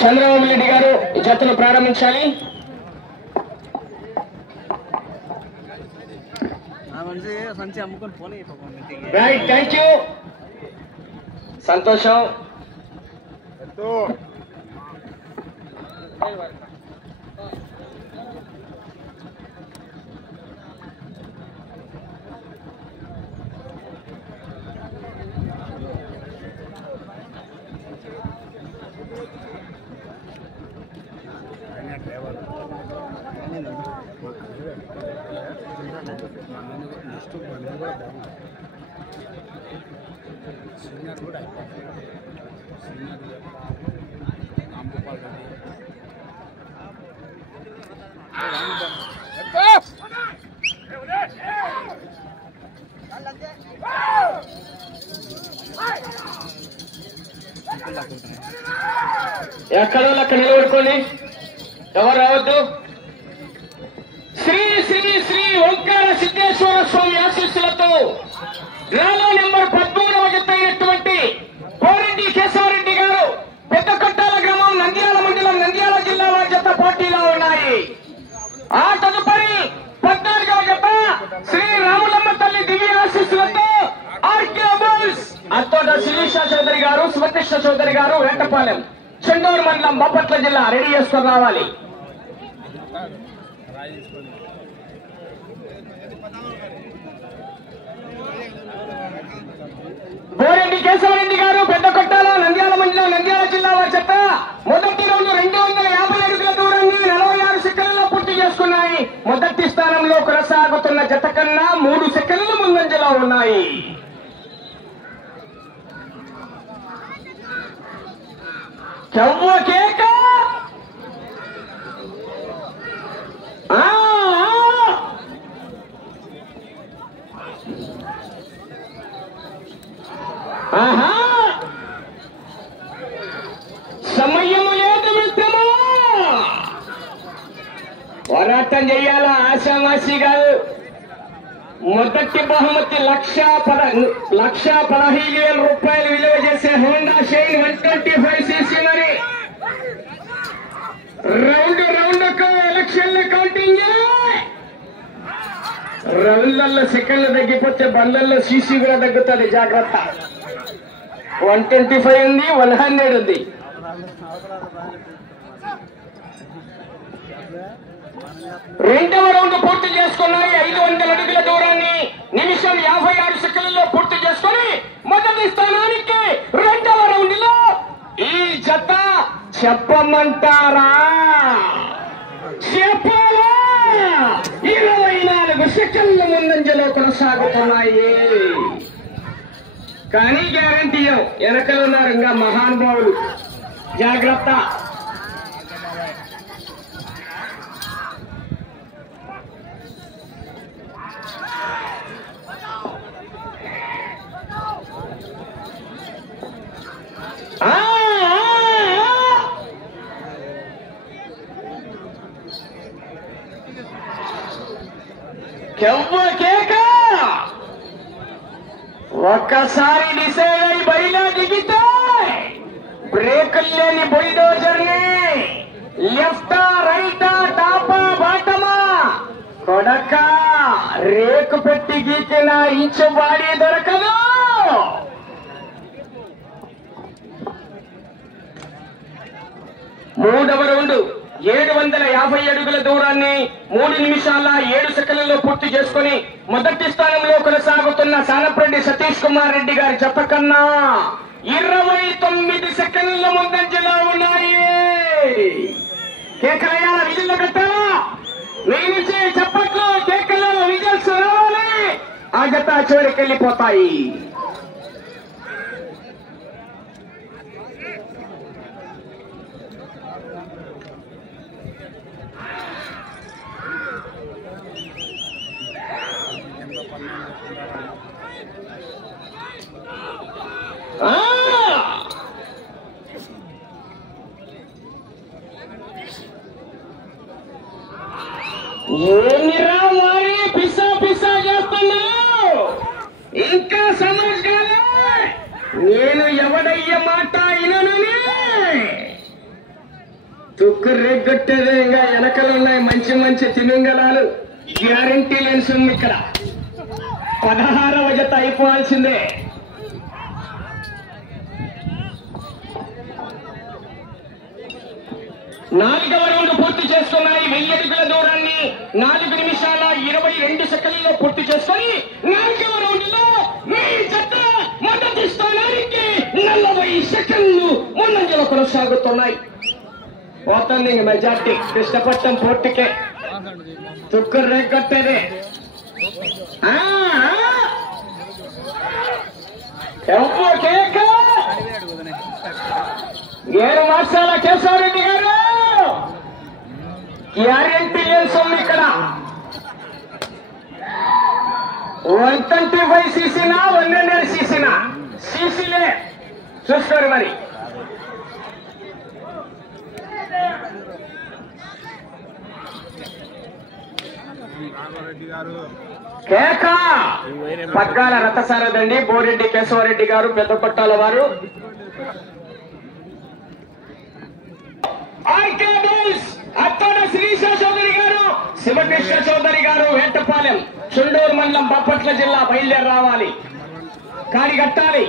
చంద్రబాబు రెడ్డి గారు జతను ప్రారంభించాలి. Right, thank you, సంతోషం. ఎక్కడో అక్కడ నిలబడుకోండి, ఎవరు రావద్దు. శ్రీ శ్రీ శ్రీ ఓంకార సిద్ధేశ్వర స్వామి ఆశీస్సులతో గ్రామ నెంబర్ 13వ జత అయినటువంటి కోరెడ్డి కేశవరెడ్డి గారు పెద్ద కొట్టాల గ్రామం నంద్యాల మండలం నంద్యాల జిల్లా వారి జత పోటీలో ఉన్నాయి. ఆ తదుపరి 14వ జత శ్రీ రాములమ్మ తల్లి దివ్య ఆశీస్సులతో ఆర్కే బోల్స్ అత్తోట శిరీష చౌదరి గారు, శివకృష్ణ చౌదరి గారు, వేటపాలెం చెండూరు మండలం బాపట్ల జిల్లా రెడీ చేసుకొని రావాలి. కోరెడ్డి కేశవరెడ్డి గారు పెద్ద కొట్టాల నంద్యాల మండలం నంద్యాల జిల్లా వారి చెత్త మొదటి రోజు 250 అడుగుల దూరాన్ని 46 సెకండ్లలో పూర్తి చేసుకున్నాయి. మొదటి స్థానంలో కొనసాగుతున్న జత కన్నా 3 సెకండ్లు ముందంజలో ఉన్నాయి. చవ్వ కేక సమయము లేదు మిత్రమా, పోరాటం చెయ్యాలా, ఆశామాసి కాదు. మొదటి బహుమతి 1,15,000 రూపాయలు విలువ చేసే హోండా షైన్ 125cc. మరి రౌండ్ ఎలక్షన్ల కౌంటింగ్, రౌండ్లలో సెకండ్లు తగ్గిపోతే బండ్లలో సీసీ కూడా తగ్గుతుంది, జాగ్రత్త. 125 ఉంది, 100 ఉంది. రెండవ రౌండ్ పూర్తి చేసుకున్నాయి. 500 అడుగుల దూరాన్ని నిమిషం 56 సెకండ్లలో పూర్తి చేసుకుని మొదటి స్థానానికి రెండవ రౌండ్ లో ఈ జత చెప్పమంటారా, చెప్పాలా, 24 సెకండ్ల ముందంజలో కొనసాగుతున్నాయి. కానీ గ్యారంటీ వెనకలు ఉన్నారు ఇంకా మహానుభావులు, జాగ్రత్త. కేక ఒక్కసారి డిసైడ్ అయి బయట దిగితే బ్రేకులు లేని బుల్డోజర్ ని లెఫ్టా రైటా టాపా బాటమా కొడక రేకు పెట్టి గీకిన ఇంచు బాడీ దొరకదు. మూడవ రౌండ్ 750 అడుగుల దూరాన్ని 3 నిమిషాల 7 సెకండ్లలో పూర్తి చేసుకుని మొదటి స్థానంలో కొనసాగుతున్న సానప్రెడ్డి సతీష్ కుమార్ రెడ్డి గారి జత కన్నా 29 సెకండ్ల ముందంజలో ఉన్నాయి. కేకలయ్యాల విజులు కట్టాలా, మీ నుంచి చప్పట్లు కేకల్లో విజల్స్ రావాలి. ఆ జత చివరికి వెళ్ళిపోతాయి. ఏమిరా మరి పిసా చేస్తున్నావు, ఇంకా సమజ్ కాలే. నేను ఎవడయ్య మాట అయినని తుక్కు రెగ్గొట్టేదే. ఇంకా వెనకలు ఉన్నాయి మంచి మంచి తిమింగలాలు. గ్యారంటీ లేని సొమ్ము ఇక్కడ. 16వ జత అయిపోవాల్సిందే. నాలుగవ రౌండ్ పూర్తి చేసుకున్నాయి. 1000 అడుగుల దూరాన్ని 4 నిమిషాల 22 సెకండ్లలో పూర్తి చేసుకొని 4వ రౌండ్ లో మీ జత మొదటి స్థానానికి 40 సెకండ్లు ముందంజలో కొనసాగుతున్నాయి. పోతుంది మెజార్టీ కృష్ణపట్నం పోర్టుకే. తుక్కు రేగొట్టేదే. 7 మాసాల కేశవరెడ్డి గారు గ్యారెంటీ లేని సొమ్ము ఇక్కడ. 125 సీసీనా 100 సీసీనా? సీసీలే చూసుకోరు మరి. కేక పగ్గాల రథసారథండి బోరెడ్డి కేశవరెడ్డి గారు పెద్ద కొట్టాల వారు. అత్తోడ శ్రీశ చౌదరి గారు, శివకృష్ణ చౌదరి గారు వేటపాలెం చుండూరు మండలం బాపట్ల జిల్లా బయలుదేరి రావాలి. కాడి కట్టాలి.